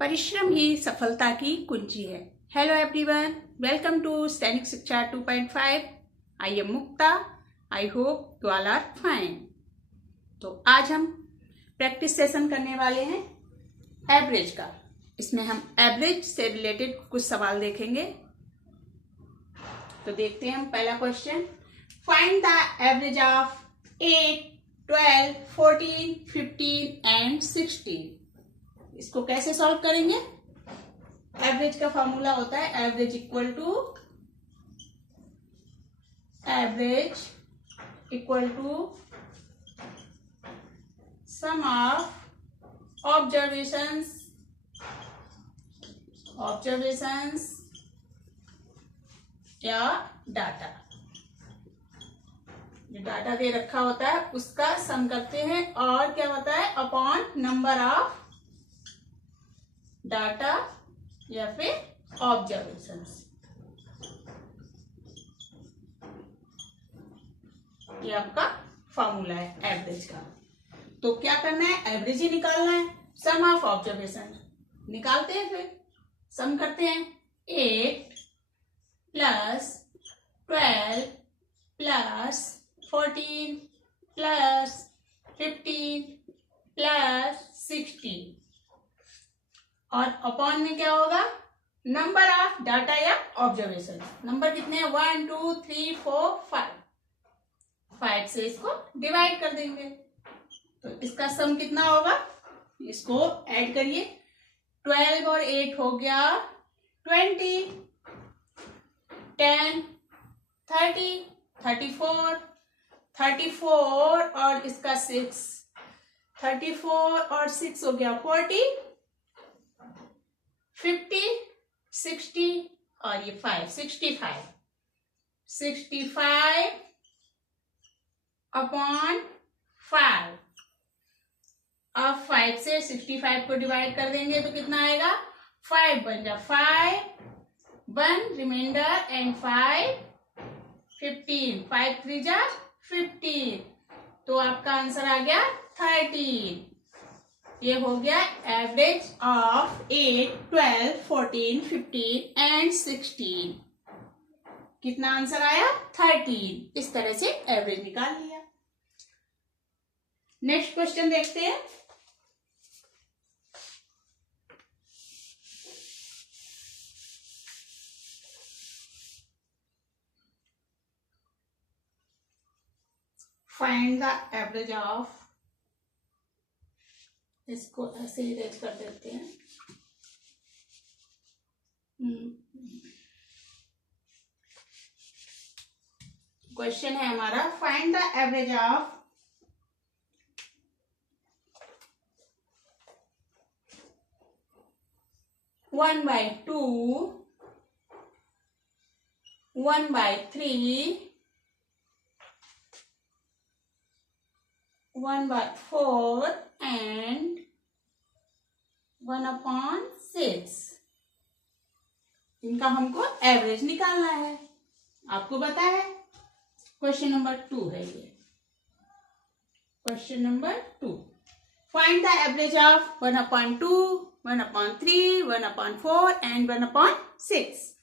परिश्रम ही सफलता की कुंजी है। हेलो एवरीवन, वेलकम टू सैनिक शिक्षा 2.5। I am Mukta. I hope you all are fine. तो आज हम प्रैक्टिस सेशन करने वाले हैं एवरेज का। इसमें हम एवरेज से रिलेटेड कुछ सवाल देखेंगे। तो देखते हैं हम पहला question. Find the average of 8, 12, 14, 15 and 16। इसको कैसे सॉल्व करेंगे? एवरेज का फॉर्मूला होता है average equal to sum of observations या डाटा। जो डाटा दे रखा होता है उसका सम करते हैं, और क्या होता है अपॉन नंबर ऑफ डाटा या फिर ऑब्जर्वेशंस। ये आपका फॉर्मूला है एवरेज का। तो क्या करना है? एवरेज ही निकालना है। सम ऑफ ऑब्जर्वेशन निकालते हैं, फिर सम करते हैं। 8 प्लस 12 प्लस 14 प्लस 15 प्लस 16, और अपॉन में क्या होगा? नंबर ऑफ डाटा या ऑब्जर्वेशन। नंबर कितने हैं? 1 2 3 4 5। 5 से इसको डिवाइड कर देंगे तो इसका सम कितना होगा? इसको ऐड करिए। 12 और 8 हो गया 20, 10 30, 34 और इसका 6, 34 और 6 हो गया 40, 50, 60 और ये 5, 65 अपॉन 5। अब 5 से 65 को डिवाइड कर देंगे तो कितना आएगा? 5 बन जा 5 1 रिमाइंडर एंड 5 15, 5 3 जा 15। तो आपका आंसर आ गया 13। ये हो गया एवरेज ऑफ 8, 12, 14, 15 एंड 16। कितना आंसर आया? 13। इस तरह से एवरेज निकाल लिया। नेक्स्ट क्वेश्चन देखते हैं। फाइंड द एवरेज ऑफ, इसको ऐसे ही रेज कर देते हैं। क्वेश्चन है हमारा, find the average of 1/2, 1/3, 1/4 and 1/6। इनका हमको एवरेज निकालना है। आपको पता है क्वेश्चन नंबर 2 है ये। Question number 2, find the average of 1/2, 1/3, 1/4 and 1/6।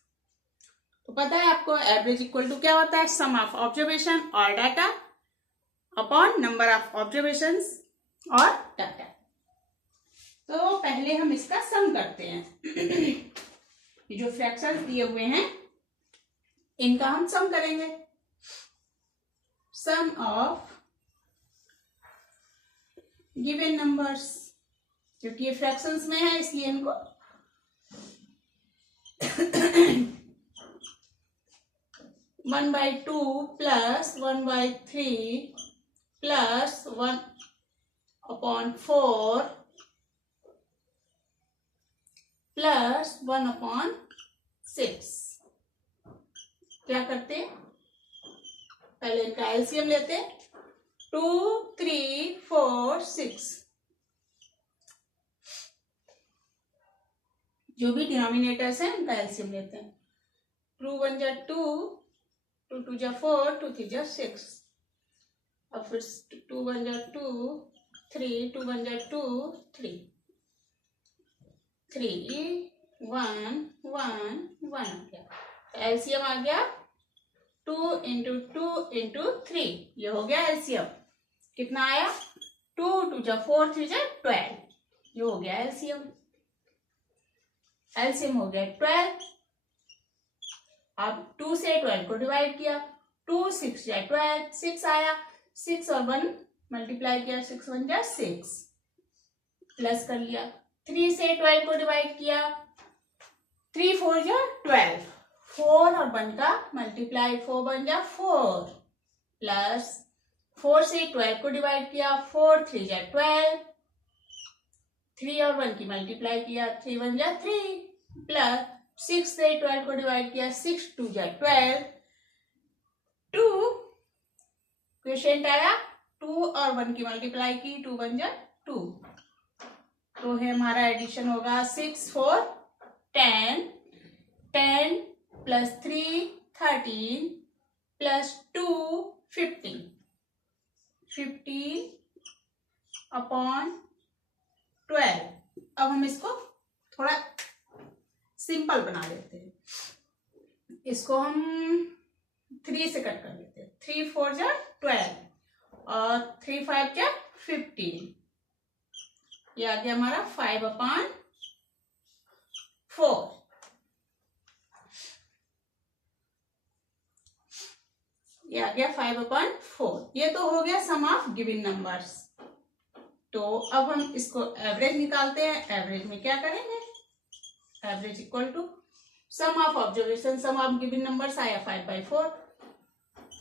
तो पता है आपको एवरेज इक्वल टू क्या होता है? सम ऑफ ऑब्जर्वेशन और data upon number of observations और डाटा। तो पहले हम इसका सम करते हैं। ये जो फ्रैक्शंस दिए हुए हैं इनका हम सम करेंगे। सम ऑफ गिवन नंबर्स, क्योंकि ये फ्रैक्शंस में है इसलिए इनको 1/2 प्लस 1/3 प्लस 1/4 प्लस 1/6। क्या करते हैं? पहले इनका एलसीएम लेते हैं। 2 3 4 6। जो भी डिनोमिनेटर्स हैं उनका एलसीएम लेते हैं। 2 1 जा 2, 2 2 जा 4, 2 3 जा 6। अब फिर 2 1 जा 2, 3, 2 1 जा 2, 3। 3 1 1 1 आ गया। एलसीएम आ गया 2 इंटू 2 इंटू 3, ये हो गया एलसीएम। कितना आया 2 2 जा 4 3 जा 12, ये हो गया एलसीएम। एलसीएम हो गया 12। अब 2 से 12 को डिवाइड किया, 2 6 जा 12, 6 आया, 6 और 1 मल्टीप्लाई किया, 6 1 जा 6, प्लस कर लिया। 3 से 12 को डिवाइड किया, 3 4 जा 12, 4 और 1 का मल्टीप्लाई, 4 1 जा 4, प्लस 4 से 12 को डिवाइड किया, 4 3 जा 12, 3 और 1 की मल्टीप्लाई किया, 3 1 जा 3, प्लस 6 से 12 को डिवाइड किया, 6 2 जा 12, 2 क्वेश्चन आया, 2 और 1 की मल्टीप्लाई की, 2 1 जा 2, तो है हमारा एडिशन होगा 6 4 10, 10 प्लस 3 13 प्लस 2 15, 15 अपॉन 12। अब हम इसको थोड़ा सिंपल बना देते हैं, इसको हम 3 से कट कर देते हैं। 3 4 जा 12 और 3 5 जा 15, ये आ गया हमारा 5 अपॉन 4। ये आ गया 5 अपॉन 4। ये तो हो गया सम ऑफ गिवन नंबर्स। तो अब हम इसको एवरेज निकालते हैं। एवरेज में क्या करेंगे, average equal to sum of observation, sum of given numbers आया 5/4,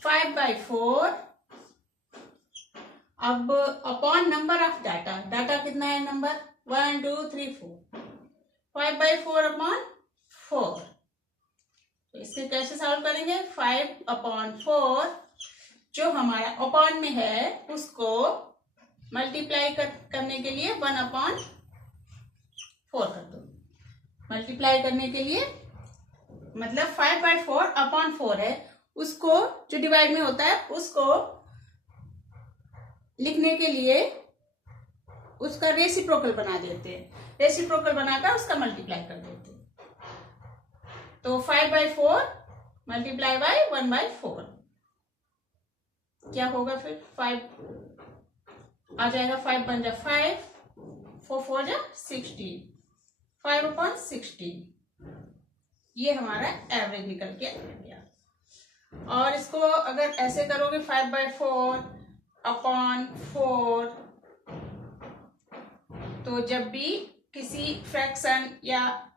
5/4। अब upon number of data, data कितना है नंबर 1 2 3 4, 5/4 अपॉन 4। तो इससे कैसे सॉल्व करेंगे, 5/4 जो हमारा अपॉन में है उसको मल्टीप्लाई करने के लिए 1/4 कर दो। मल्टीप्लाई करने के लिए मतलब 5/4 अपॉन 4 है, उसको जो डिवाइड में होता है उसको लिखने के लिए उसका रेसिप्रोकल बना देते हैं। रेसिप्रोकल बनाकर उसका मल्टीप्लाई कर देते हैं। तो 5/4 मल्टीप्लाई बाय 1/4 क्या होगा, फिर 5 आ जाएगा, 5 1 जा 5, 4 4 जा 16, 5/16। ये हमारा एवरेज निकल के आ गया। और इसको अगर ऐसे करोगे 5/4 अपॉन 4, तो जब भी किसी फ्रैक्शन या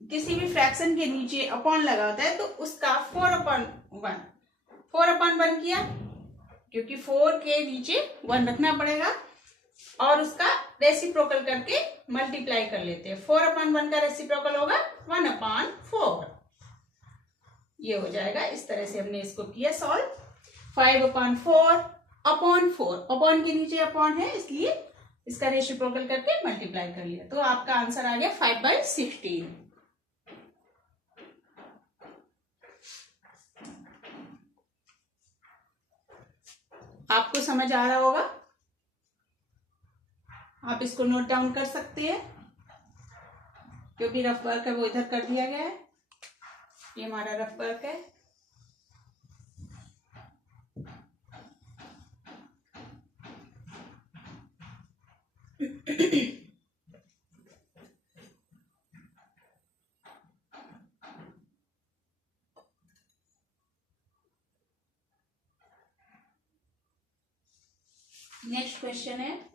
किसी भी फ्रैक्शन के नीचे अपॉन लगा होता है तो उसका 4/1 किया, क्योंकि 4 के नीचे 1 रखना पड़ेगा और उसका रेसिप्रोकल करके मल्टीप्लाई कर लेते हैं। 4/1 का रेसिप्रोकल होगा 1/4, ये हो जाएगा। इस तरह से हमने इसको किया सॉल्व। 5/4 अपॉन 4, अपॉन के नीचे अपॉन है इसलिए इसका रेसिप्रोकल करके मल्टीप्लाई कर लिया, तो आपका आंसर आ गया 5/16। आपको समझ आ रहा होगा, आप इसको नोट डाउन कर सकते हैं, क्योंकि रफ वर्क है वो इधर कर दिया गया है। ये हमारा रफ वर्क है। नेक्स्ट क्वेश्चन है,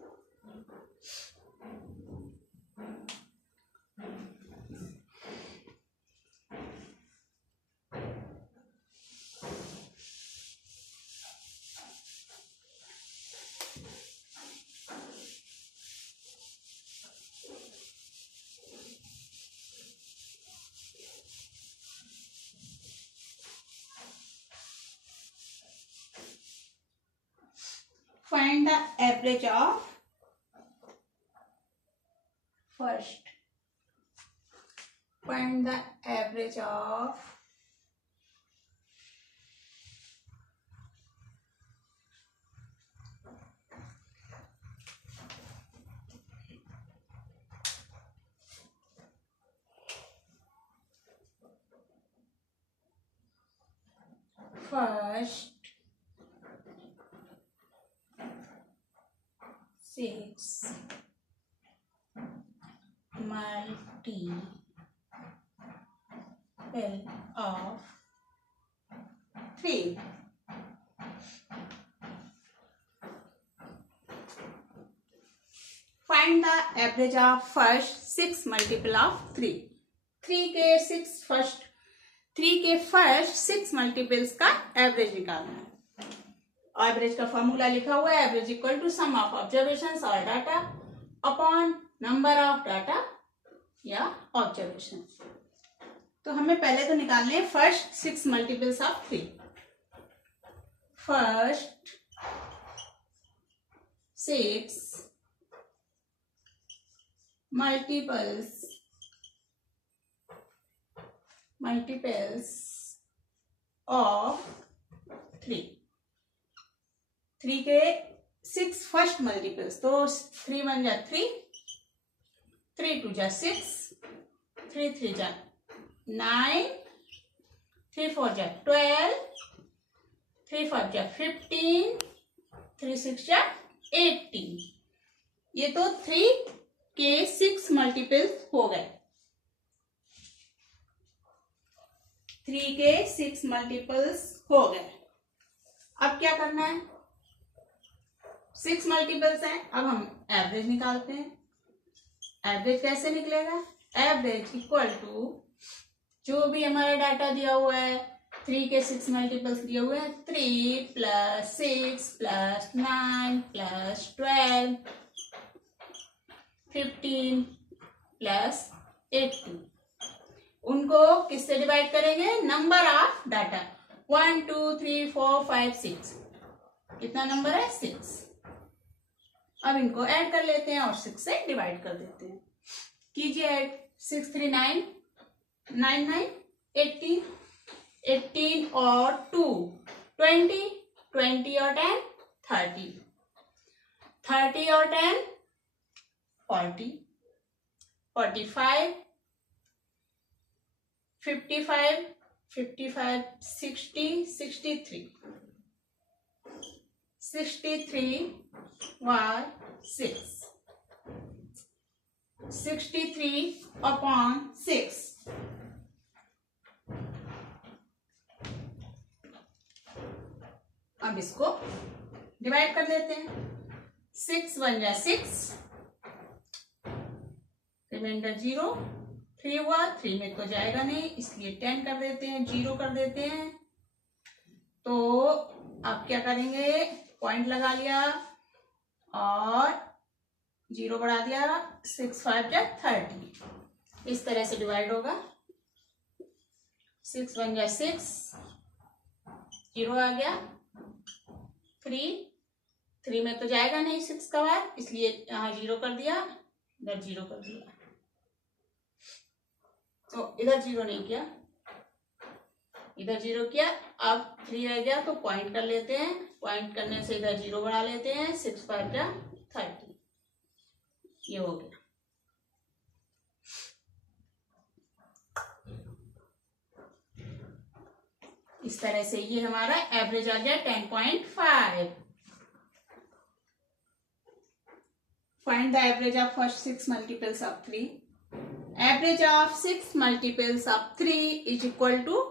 find the average of first, find the average of first 6 multiple of 3. Find the average of first 6 multiple of 3. 3 के फर्स्ट 6 मल्टीपल्स का एवरेज निकालना है. एवरेज का फॉर्मूला लिखा हुआ है, average equal to sum of observations और data upon number of data या ऑब्जर्वेशन. तो हमें पहले तो निकालने हैं first 6 multiples of 3. First 6 multiples of 3. 3 के 6 फर्स्ट मल्टीपल्स, तो 3 1 जा 3, 3 2 जा 6, 3 3 जा 9, 3 4 जा 12, 3 5 जा 15, 3 6 जा 18. ये तो 3 के 6 मल्टीपल्स हो गए. 3 के 6 मल्टीपल्स हो गए. अब क्या करना है, 6 मल्टीपल्स हैं, अब हम एवरेज निकालते हैं. एवरेज कैसे निकलेगा, एवरेज इक्वल टू जो भी हमारा डाटा दिया हुआ है, 3 के 6 मल्टीपल्स दिए हुए हैं, 3 प्लस 6 प्लस 9 प्लस 12 15 प्लस 18. उनको किससे डिवाइड करेंगे, नंबर ऑफ डाटा. 1 2 3 4 5 6. कितना नंबर है, 6. अब इनको ऐड कर लेते हैं और 6 से डिवाइड कर देते हैं. कीजिए ऐड. 6 3 9 9 9 18, 18 और 2 20, 20 और 10 30, 30 और 10 40, 45, 55, 55 60, 63, 63 y 6, 63 upon 6. अब इसको डिवाइड कर देते हैं. 6 1 जा 6, रिमाइंडर 0, 3 हुआ, 3 में तो जाएगा नहीं, इसलिए 10 कर देते हैं, 0 कर देते हैं. तो अब क्या करेंगे, पॉइंट लगा लिया और 0 बढ़ा दिया. 6 5 जा 30. इस तरह से डिवाइड होगा. 6 1 जा 6, 0 आ गया. 3 में तो जाएगा नहीं 6 का बार, इसलिए यहाँ 0 कर दिया, इधर 0 कर दिया. तो इधर 0 नहीं किया, इधर 0 किया. अब 3 रह गया, तो पॉइंट कर लेते हैं. पॉइंट करने से इधर 0 बढ़ा लेते हैं. 6 5 जा 30. ये हो गया. इस तरह से ये हमारा एवरेज आ गया 10.5. Find the average of first 6 multiples of 3. Average of 6 multiples of 3 is equal to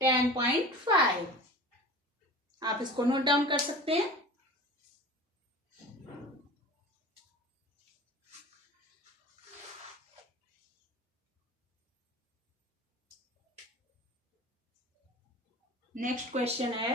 10.5. आप इसको नोट डाउन कर सकते हैं. नेक्स्ट क्वेश्चन है,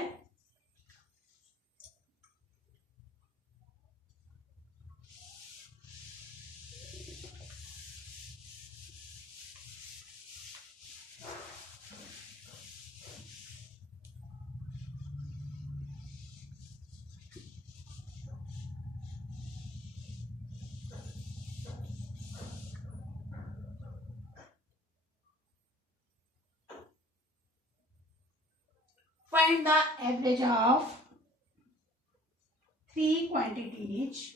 find the average of 3 quantities.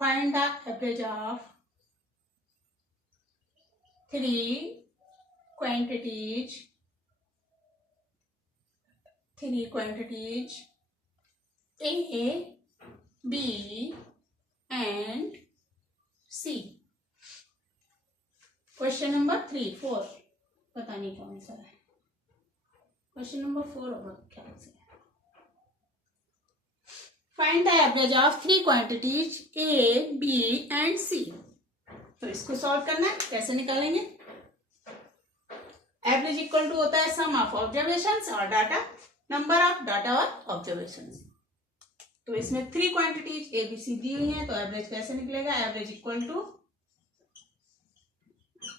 Find the average of 3 quantities 3 quantities A, B and C. Question number 3, 4 पता नहीं कौन सा है, क्वेश्चन नंबर 4 होगा ख्याल से। Find the average of 3 quantities A, B and C। तो इसको सॉल्व करना है, कैसे निकालेंगे? एवरेज इक्वल टू होता है सम ऑफ ऑब्जर्वेशंस और डाटा, नंबर ऑफ डाटा और ऑब्जर्वेशंस। तो इसमें 3 क्वांटिटीज A, B, C दी हुई हैं, तो एवरेज कैसे निकलेगा? Average equal to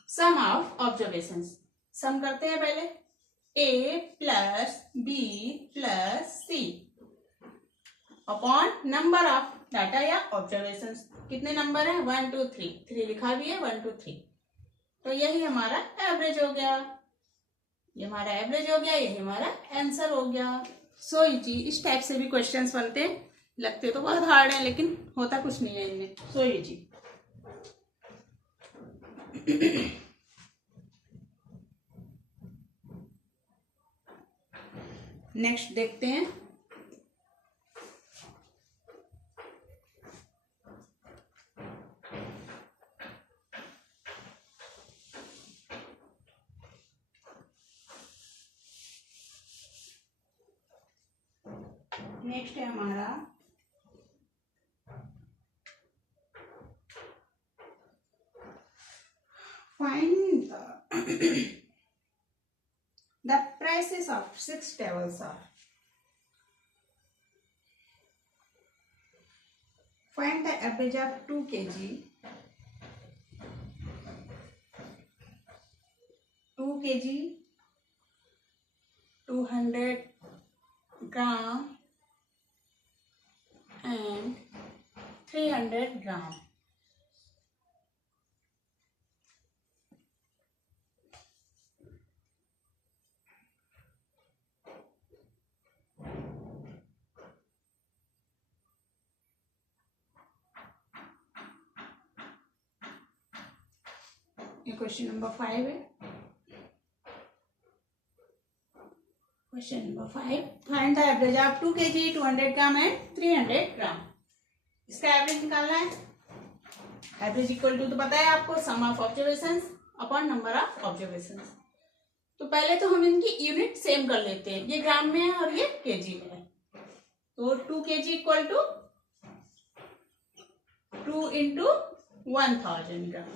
sum of observations. Sum करते हैं पहले, A plus B plus C upon number of data या ऑब्जर्वेशंस। कितने नंबर है? 1 2 3, 3 लिखा भी है, 1 2 3। तो यही हमारा एवरेज हो गया, ये हमारा एवरेज हो गया, यही हमारा आंसर हो गया। So easy. इस टाइप से भी क्वेश्चंस बनते हैं, लगते तो बहुत हार्ड है लेकिन होता कुछ नहीं है इनमें। So easy. नेक्स्ट देखते हैं। नेक्स्ट है हमारा find the prices of 6 tables are. Find the average of 2 kg, 2 kg, 200 gram and 300 gram. ये क्वेश्चन नंबर 5 है। Question number 5, find the average of 2 kg, 200 gram and 300 ग्राम। इसका एवरेज निकालना है। Average equal to तो पता है आपको, sum of observations upon number of observations. तो पहले तो हम इनकी यूनिट सेम कर लेते हैं, ये ग्राम में है और ये केजी में है। तो 2 kg इक्वल टू 2 इंटू 1000 ग्राम,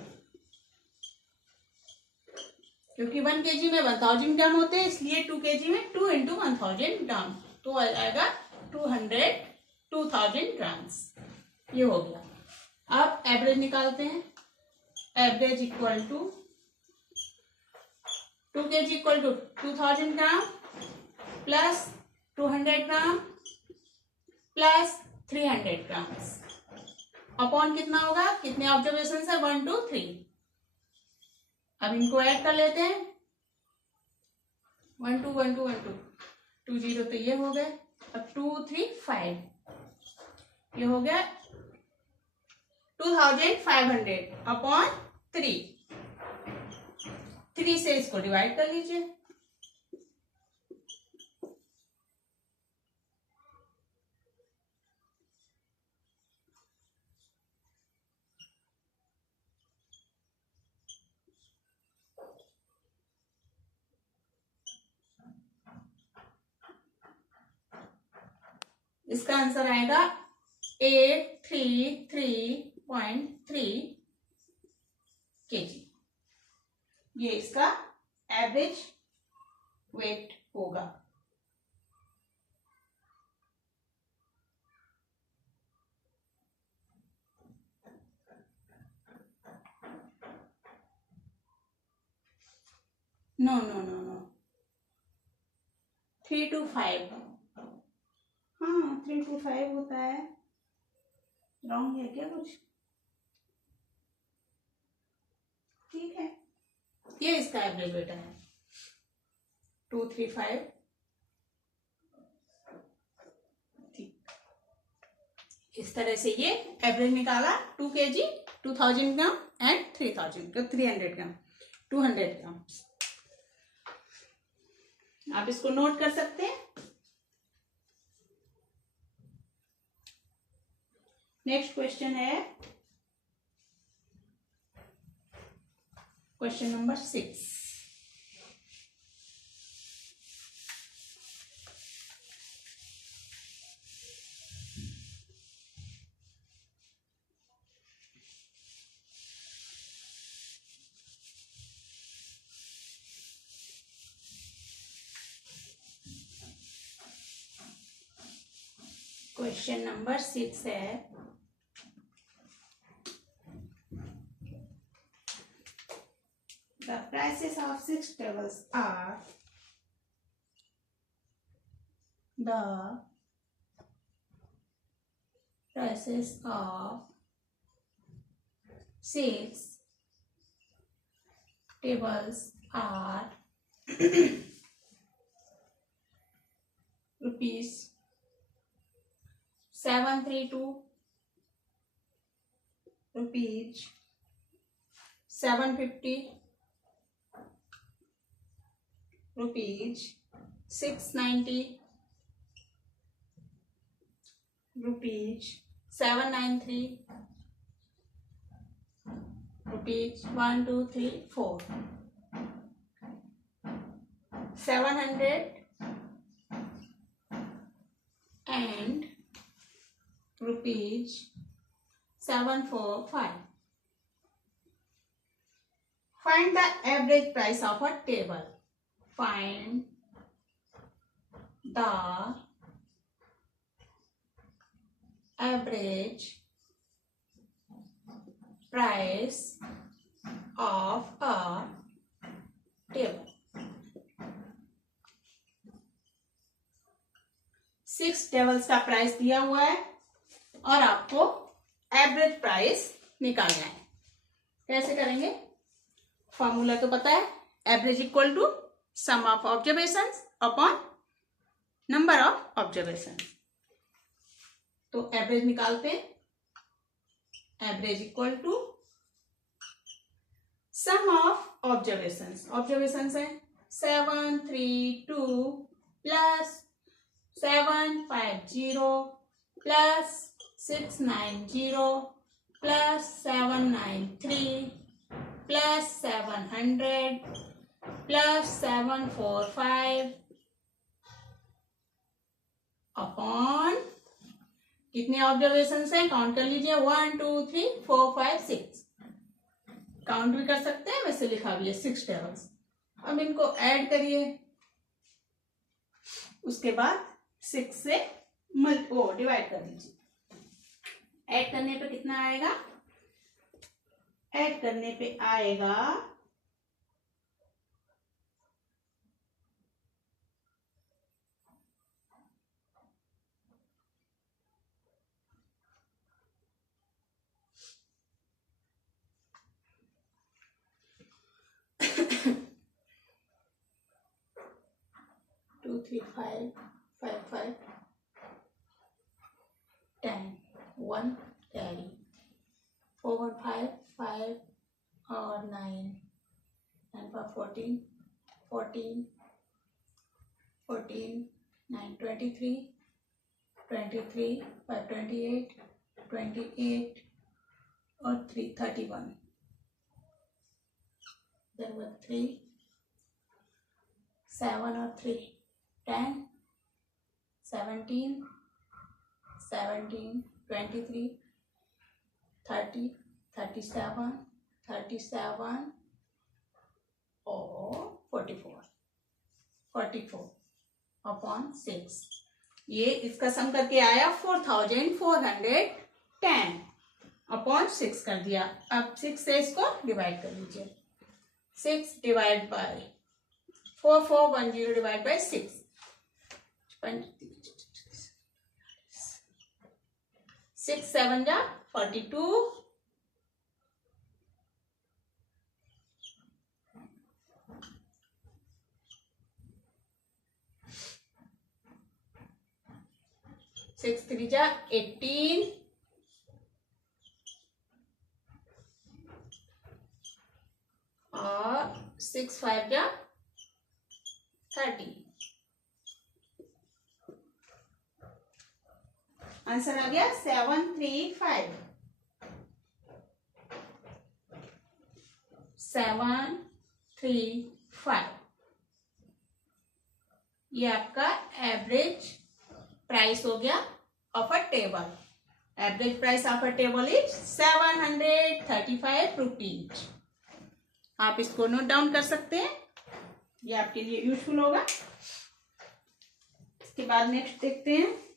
क्योंकि 1 kg में 1000 ग्राम होते हैं, इसलिए 2 kg में 2 इंटू 1000 ग्राम, तो आ जाएगा 2000 ग्राम्स। ये हो गया। अब एवरेज निकालते हैं। Average equal to 2 kg equal to 2000 gram plus 200 gram plus 300 grams upon कितना होगा? कितने ऑब्जर्वेशन है? 1 2 3। अब इनको ऐड कर लेते हैं। 1 2 1 2 1 2 2 0, तो ये हो गए। अब 2 3 5, ये हो गया 2500 अपॉन 3। 3 से इसको डिवाइड कर लीजिए। इसका आंसर आएगा 833.3 kg। ये इसका एवरेज वेट होगा। No no no no 3 to 5, हाँ 3 to 5 होता है। रॉन्ग है क्या कुछ? ठीक है, ये इसका एवरेज वेट है 2 3 5। ठीक, इस तरह से ये एवरेज निकाला। 2 kg, 2000 ग्राम एंड 300 ग्राम, 200 ग्राम। आप इसको नोट कर सकते हैं। नेक्स्ट क्वेश्चन है क्वेश्चन नंबर 6. क्वेश्चन नंबर 6 है the prices of 6 tables are the prices of 6 tables are rupees 732, rupees 750, rupees 690, rupees 793, rupees 1 2 3 4 700 and rupees 745. Find the average price of a table. Find the average price of a table. 6 tables का price दिया हुआ है और आपको average price निकालना है. कैसे करेंगे? फॉर्मूला तो पता है, average equal to sum of observations upon number of observation. तो एवरेज निकालते हैं. Average equal to sum of observations. Observations है 732 plus 750 plus 690 plus 793 plus 700 plus 745 upon कितने ऑब्जर्वेशन हैं काउंट कर लीजिए. 1 2 3 4 5 6. काउंट भी कर सकते हैं, वैसे लिखा भी है 6 टेबल्स. अब इनको ऐड करिए, उसके बाद 6 से डिवाइड कर दीजिए. ऐड करने पे कितना आएगा? ऐड करने पे आएगा 2 3 5 5 5 10 1 कैरी 4 1 5 5 और 9 9 5 14 14 14 9 23 23 5 28 28 और 3 31. There were 3 7 और 3 10 17 17 23 30 37 37 और 44 अपॉन 6. ये इसका सम करके आया 4410 अपॉन 6 कर दिया. अब 6 से इसको डिवाइड कर लीजिए. 6 डिवाइड बाय 4410 डिवाइड बाय 6. 6 7 जा 42. 6 3 जा 18. और 6 5 जा 30. आंसर आ गया 735। 735 ये आपका एवरेज प्राइस हो गया of a table. Average price of a table is 735 rupees. आप इसको नोट डाउन कर सकते हैं, ये आपके लिए यूजफुल होगा। इसके बाद नेक्स्ट देखते हैं।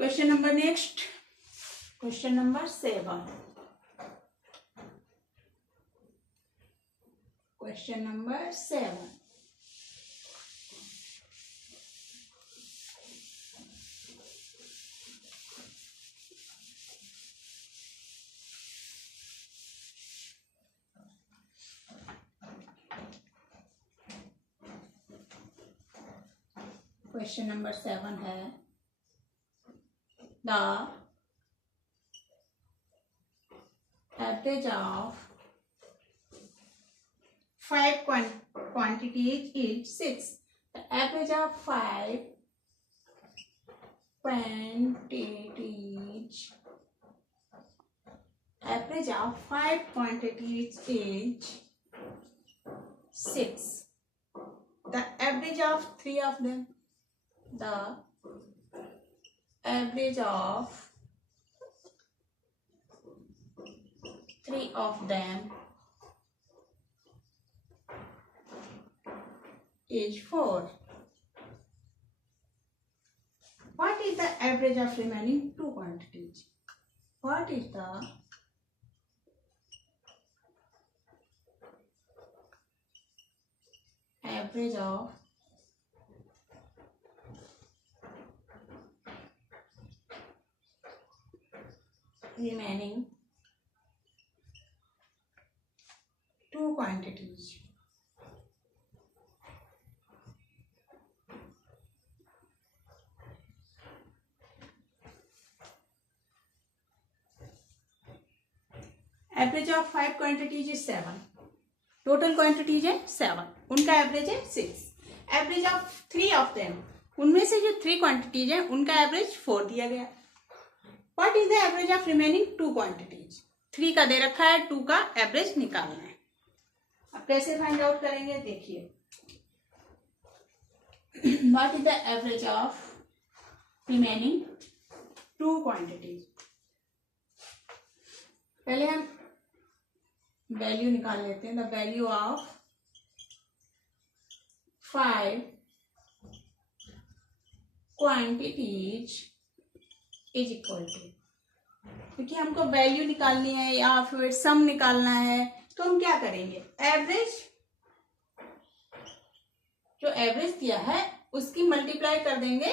Question number next, question number 7। Question number 7। Question number 7 है the average of 5 quantities is 6. The average of 5 quantities is 6. The average of 3 of them. The average of 3 of them is 4. What is the average of remaining 2 quantities? What is the average of remaining 2 quantities? Average of 5 quantities is 7. Total quantities है 7, उनका average है 6. Average of 3 of them, उनमें से जो 3 quantities है उनका average 4 दिया गया. What is the average of remaining 2 quantities? 3 का दे रखा है, 2 का एवरेज निकालना है. अब कैसे फाइंड आउट करेंगे देखिए. What is the average of remaining 2 quantities? पहले हम वैल्यू निकाल लेते हैं. The value of 5 quantities is equal to, क्योंकि हमको वैल्यू निकालनी है या फिर सम निकालना है तो हम क्या करेंगे, एवरेज, जो एवरेज दिया है उसकी मल्टीप्लाई कर देंगे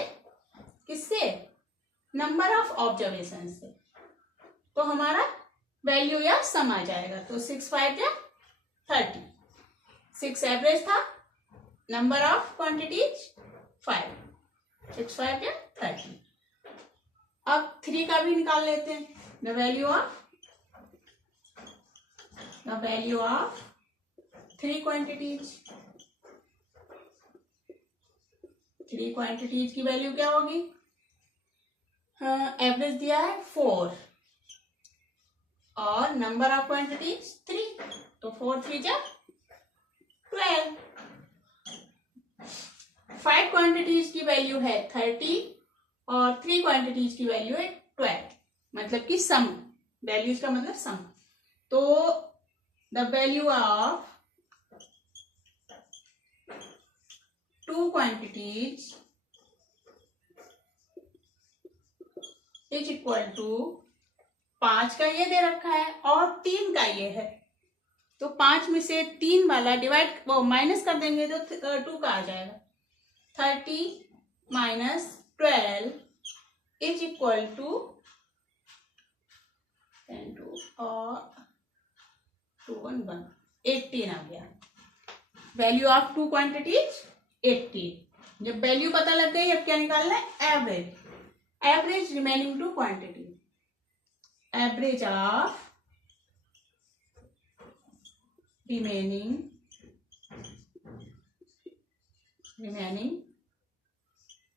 किससे, नंबर ऑफ ऑब्जर्वेशन से, तो हमारा वैल्यू या सम आ जाएगा. तो 6 5 या 30. 6 एवरेज था, नंबर ऑफ क्वांटिटीज 5, 6 5 या 30. अब 3 का भी निकाल लेते हैं. The value of 3 quantities. 3 quantities की वैल्यू क्या होगी, एवरेज दिया है 4 और नंबर ऑफ क्वांटिटीज 3, तो 4 3 जा 12. 5 क्वांटिटीज की वैल्यू है 30 और 3 क्वांटिटीज की वैल्यू है 12, मतलब कि सम, वैल्यूज का मतलब सम. तो the value of 2 quantities is equal to 5 का ये दे रखा है और 3 का ये है, तो 5 में से 3 वाला डिवाइड वो माइनस कर देंगे तो 2 का आ जाएगा. 30 माइनस 12 इज इक्वल टू 18 आ गया. Value of 2 quantities 18. जब वैल्यू पता लग गई अब क्या निकालना है, average. Average remaining to quantity, average of remaining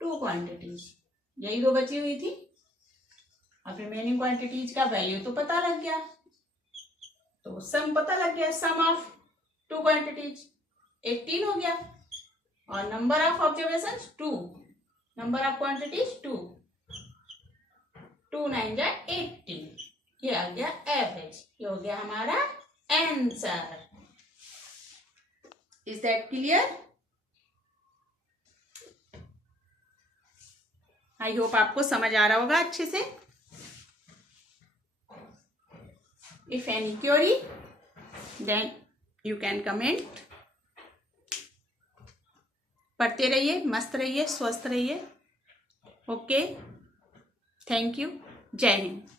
two quantities, यही दो बची हुई थी। अब रिमेनिंग क्वांटिटीज का वैल्यू तो पता लग गया, तो सम पता लग गया, सम ऑफ टू क्वांटिटीज 18 हो गया, और number of observation 2, number of quantities 2, 2 9 जा 18, ये आ गया एवरेज, ये हो गया हमारा answer. Is that clear? I hope आपको समझ आ रहा होगा अच्छे से। If any query then you can comment. पढ़ते रहिए, मस्त रहिए, स्वस्थ रहिए। ओके, थैंक यू, जय हिंद।